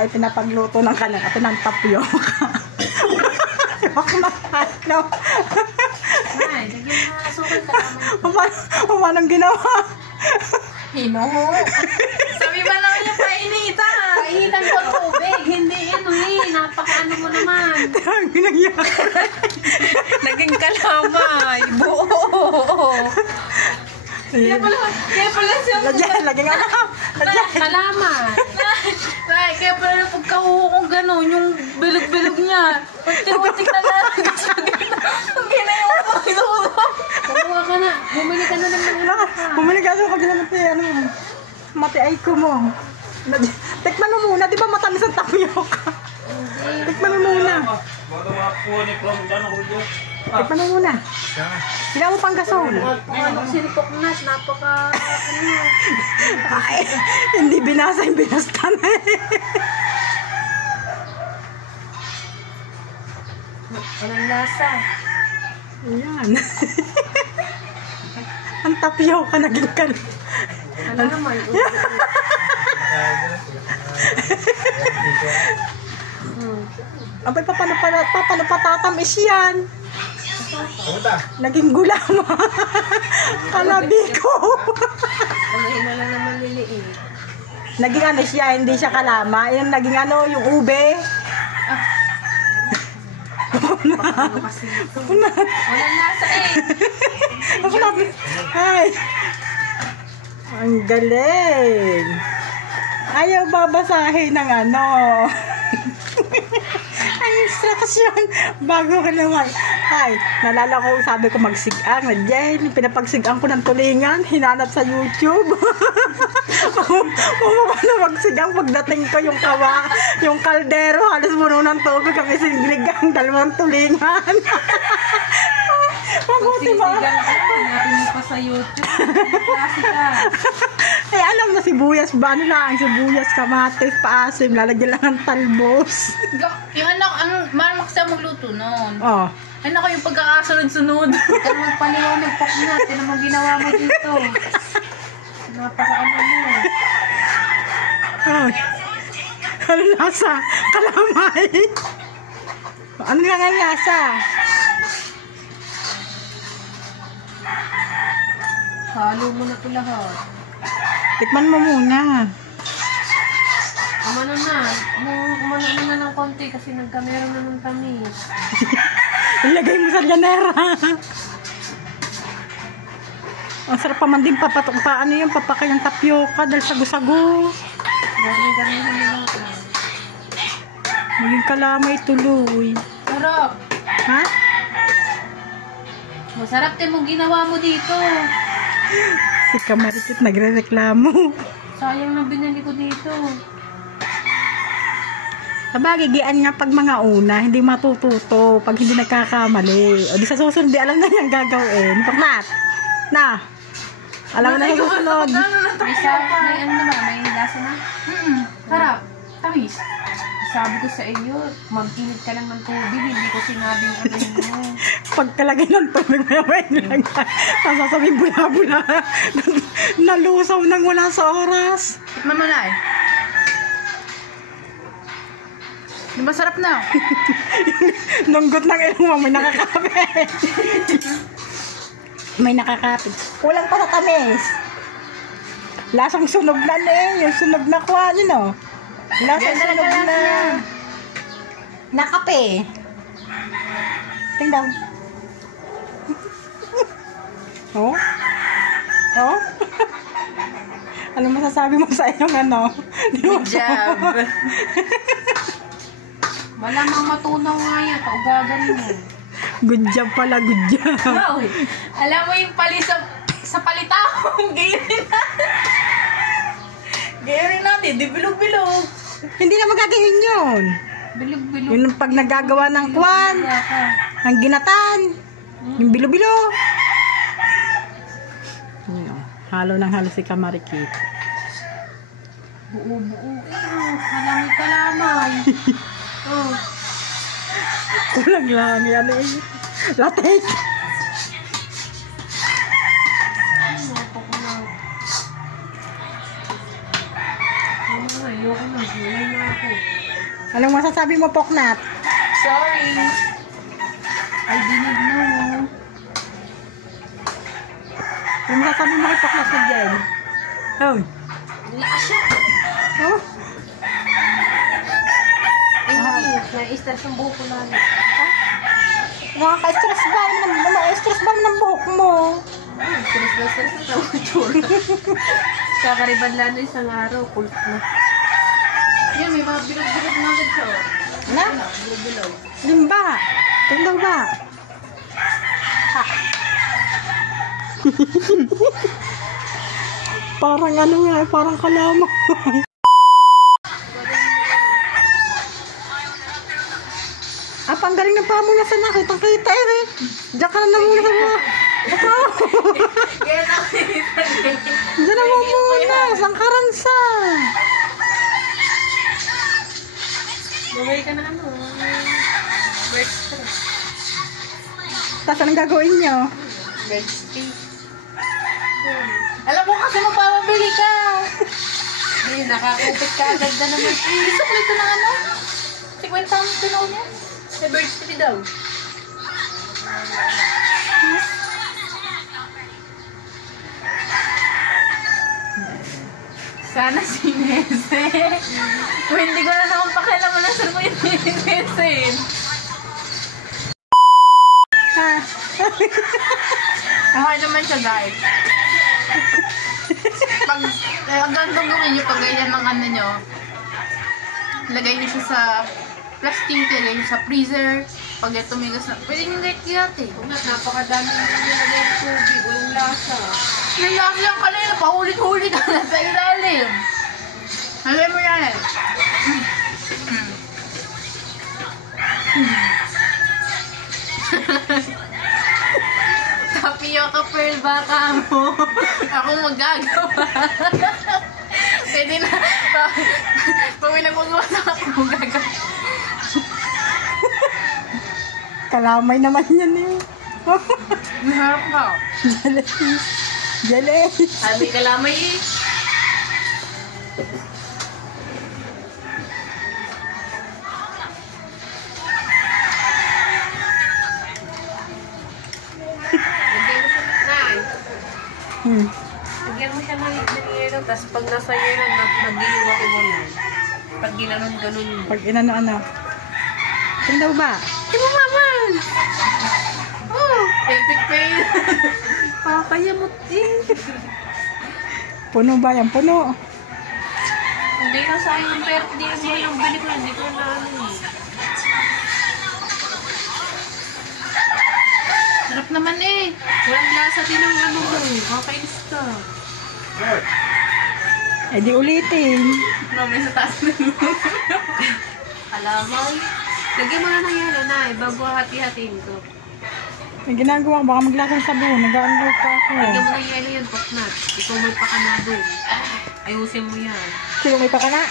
ay pinapagluto ng kanyang at ng tapioca. No? Ay, lagyan na asukal ka naman. Paano ginawa? Hinungo. Sabi ba lang niya painitan? Painitan ko ang tubig. Hindi napakaano mo naman. Ang nangyari. Naging kalamay. Buo. Kaya pala siya. Lagyan nga. Kalamay. Kaya pala na pagkahuko gano'n, yung bilog-bilog niya. Pagtimutik na lang. Ang ginayon ko kinuha. Kumuha ka na. Bumili ka na ng mga. Bumili ka na ng mati ay ko mo. Tikman mo muna. Di ba matamis ang tapioca? Tikman mo muna. Tikman mo muna. Hindi mo pang gasol. Anong sinipok na, napaka, Ay, hindi binasa yung binasta na eh. Walang lasa. Ayan. Ang tapioca naging kal. Ano naman? Abay, paano patatamis yan? Naging gulama. Kalabi ko. Unahin na lang naman liliit. Naging ano siya, hindi siya kalama. Yung naging ano, yung ube. Walang lasa eh. Ay. Ang galing. Ayaw babasahin ng ano. Ang instruction. Bago ka naman. Ay, nalala ko, sabi ko magsigang. Diyan, pinapagsigang ko ng tulingan. Hinanap sa YouTube. Paano magsigang pagdating ko yung yung kaldero. Halos puno ng tubig. Ang isingligang dalawang tulingan. Mabuti ba? Hanapin mo pa sa YouTube. Klase ka. Eh, alam na sibuyas ba? Ano lang? Sibuyas, kamatis, paasim. Lalagyan lang ng talbos. Yung anak, ang malamak siya magluto nun. Oh. Ano ko yung pagkakasunod-sunod? Huwag ka naman paliwanag pa na. Ano mo ginawa mo dito? Napaka-ano mo. Ay. Ano lasa? Kalamay. Ano lang ang lasa? Halo mo na ito lahat. Tikman mo muna. Umano na. Umano na ng konti kasi nagkamera na ng tamis. Ilagay mo sa llanera. Ang sarap pa man din paano yung papakay ng tapioca dahil sago-sago. Garni-garni na natin. Yung kalamay tuloy. Sarap. Ha? Masarap din mong ginawa mo dito. Si Kamaritit nagre-reklamo. Sayang na binili ko dito. Sabagay, gian nga pag mga una, hindi matututo pag hindi nagkakamali. O di sa susunod, di alam na niyang gagawin. Paknat! Na! Alam mo na sa susunod. May ano naman, may lasa na? Sarap. Tamis. Sabi ko sa iyo, mag-init ka lang ng tubig, hindi ko sinabing ano mo. Pagkalagay ng tubig, may lang. Nasasabing bula-bula. Nalusaw nang wala sa oras. Tikman mo na eh. Di ba sarap na? Nunggot ng ilong mo, may nakakapit. May nakakapit. Kulang pa sa tamis. Lasang sunog na eh. Yung sunog na kuha nyo, no? Lasang sunog na. Nakape. Tingnan. Oh? Oh? Ano masasabi mo sa iyong ano? Good job. Malamang matunaw nga yan. Paugagan mo. Good job pala, good job. Wow. Alam mo yung pali sa palitahong. Gayrin natin. Gayrin natin. Di bilog-bilog. Hindi na magagawin yun. Bilog-bilog. Yun pag nagagawa ng kwan, ng ginatan, yung bilo-bilo. Halo ng halo si Kamarikit. Buo-buo. Kalamay-kalamay. Oh. Kulang lang yan eh. Latek. Ayoko Wala na ako. Anong masasabi mo, Poknat? Sorry. I didn't know. Anong masasabi mo kay Poknat na dyan? Oh. Lakas siya. Oh. Na-stress ang buhok ko namin. Nakaka-stress ba? Stress ba ng buhok mo? Stress na tawag. Kakariban lang na isang araw. Pulp na. Yan, may mga bilog-bilog na agad siya. Na? Bilog-bilog. Limba. Tingnan ba? Ha. Parang ano nga, parang kalama. Ang galing ng pamunasan na. Kitang-kita eh. Diyan ka na namunas mo. Diyan na mamunas. Ang karansa. Baway ka na ano. Bird spray. Tapos anong gagawin nyo? Bird spray. Alam mo kasi magpapabili ka. Ay, nakakupit ka agad na naman. Gusto ko ito ng ano? 50 ang pinaw niya. May bird spray daw. Sana si Nese. Kung hindi ko na naman pakialaman na saan mo yung Nese. Ha? Okay naman siya, guys. Pag ganito gawin nyo, pag ganyan ng ano nyo, lagay nyo siya sa plastic, lagay nyo sa freezer. Pag ito tumigas na, pwede nyo gayat kung nga, napakadami nyo nilagay ng tubig, walang lasa. May lasa yung kanina, pahulit-hulit ka na sa ilalim. Lagay mo yan. Tapioca pearl baka mo. Ako magagawa. Pwede na. Pag may nagpagawa na ako magagawa. Kalamay naman yan eh. Maharap ka. Jealous. Jealous. Sabi kalamay eh. Lagyan mo siya ng yelo, tapos pag nasa yelo, nag-iiwa-iwa. Pag ginanon-ganon mo. Pag inano-ano. Tingnan daw ba? Di mo maman! Oh, epic fail. Papayamot din. Puno ba yan? Puno. Hindi na sayang pero hindi mo yung bili ko, hindi ko na ano eh. Sarap naman eh. Walang lasa din ang ano mo. Kakainis ka. Eh di ulitin. Mamay sa taas na alamay. Lagyan mo na ng yelo na eh, bago hati-hatiin ko. May ginagawa ko, baka maglasang sabon. Nag-aanggaw pa ako. Lagyan mo ng yelo yan, Poknat. Ikaw may pakanado. Ayusin mo yan. Sino may pakana?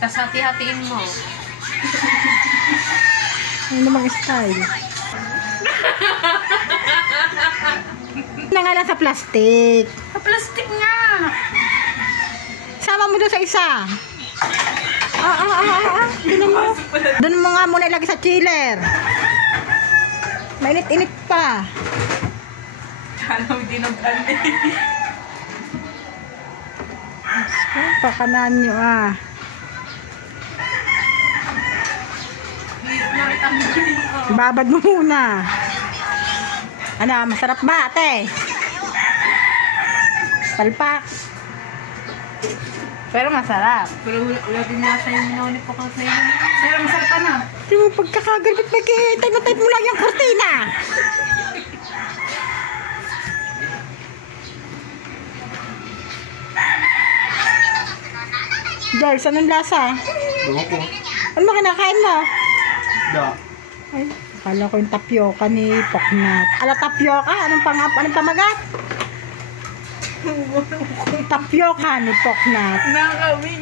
Tapos hati-hatiin mo. Ano namang style? Na nga lang sa plastic. Sa plastic nga! Sama mo doon sa isa. Doon mo nga muna ilagay sa chiller. Mainit-init pa. Alam, hindi na brand eh. Pakanaan nyo ah. Babad mo muna. Ano, masarap ba ate? Palpak. Pero masarap. Pero wala din nasa yung minunit po kang sa'yo. Pero masarap ka na. Di mo pagkakagalbit type mo lang yung kurtina. Girls, anong lasa? Ewan ko. Ano ba kinakain mo? Da. Ay, akala ko yung tapioca ni Poknat. Ala, tapioca? Anong pamagat? Tapioca ni Poknat. Nakawin